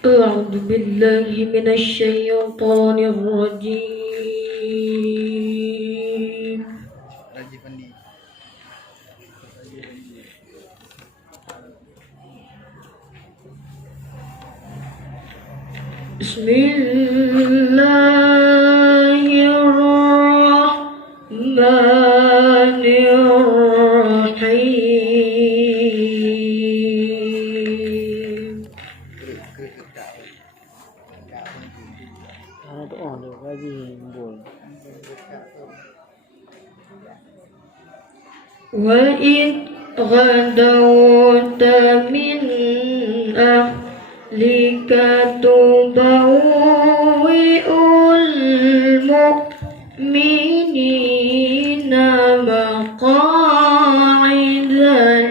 أعوذ بالله من الشيطان الرجيم. بسم الله الرحمن الرحيم. وإذ غدوت من أهلك تبوئ المؤمنين مقاعد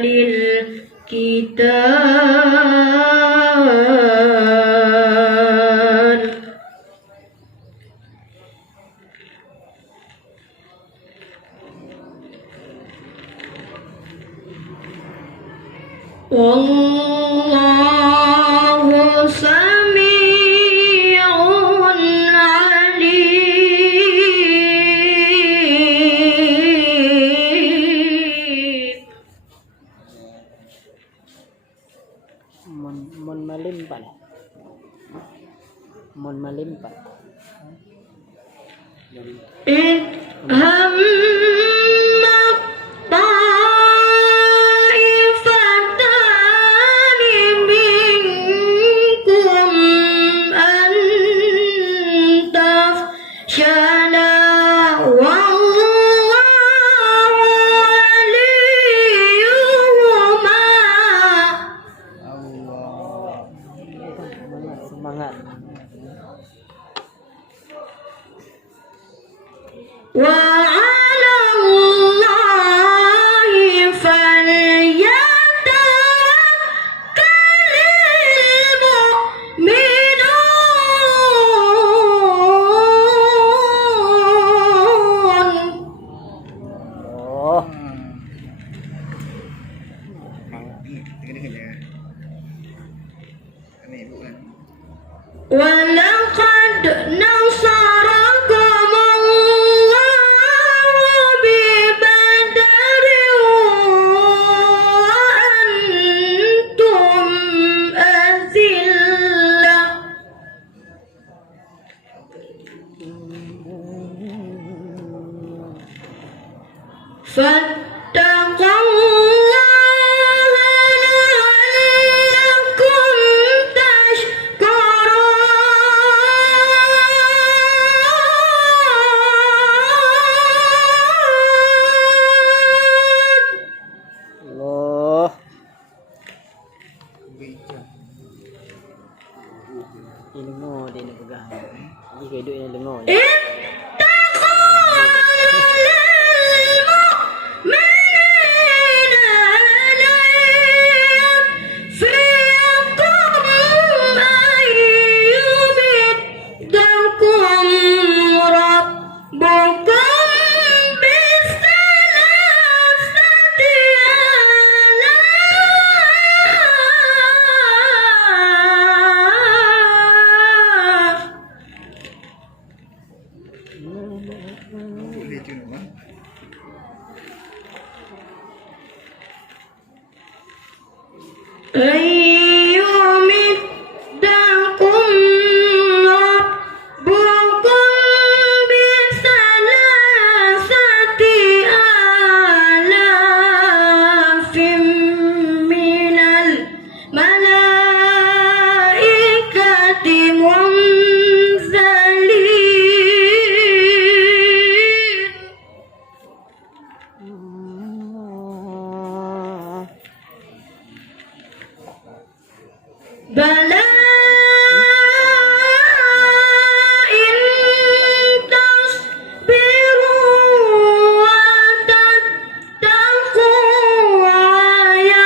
للقتال. والله سميع عليم. Mon malimpan. Mon malimpan. إذ هم طائفتان منكم أن تفشلا والله وليهما. Semangat. وعلى الله فليتوكل المؤمنون. Oh, ولقد نصركم الله ببدر وأنتم أذلة فاتقوا الله لعلكم تشكرون. Allah. Ilmu dia nak pegang. Ni hidup yang dengar. يمدكم ربكم بثلاثة آلاف من الملائكة منزلين. بلى إن تصبروا وتتقوا ويأتوكم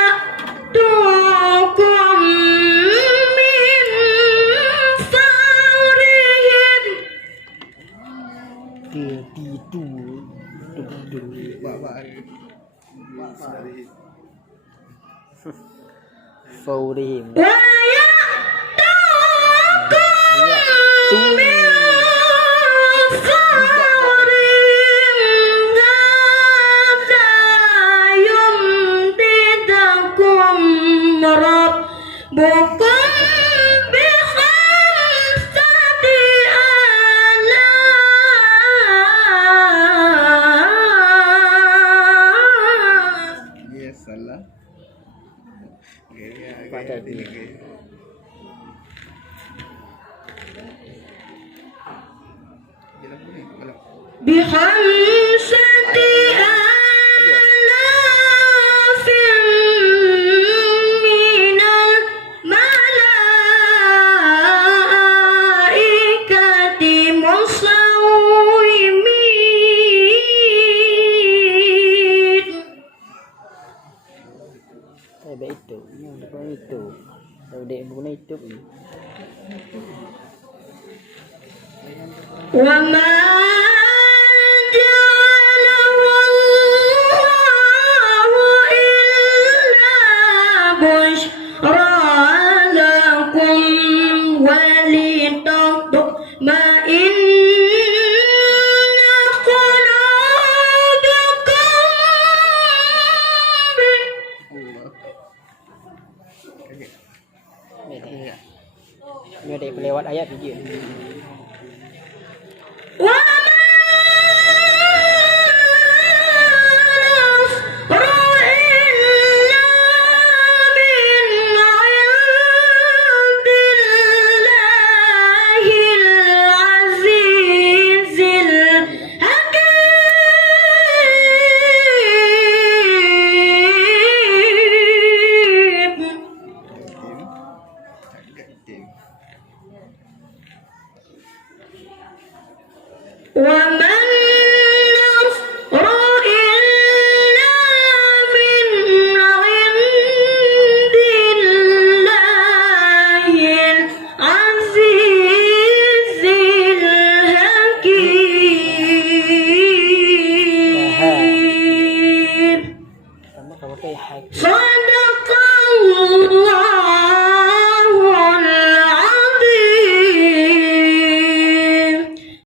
من فورهم. Faurihim. ويأتوكم بخمسة آلاف من الملائكة مسومين. Ada itu. Ada pun itu. Kalau dia guna itu. وما جعله الله إلا بشرى لكم ولتطمئن قلوبكم به. Ini ada pelewat ayat video. ومن نصر إلا من عند الله العزيز الحكيم. Sama kamu kayak hack. صدق الله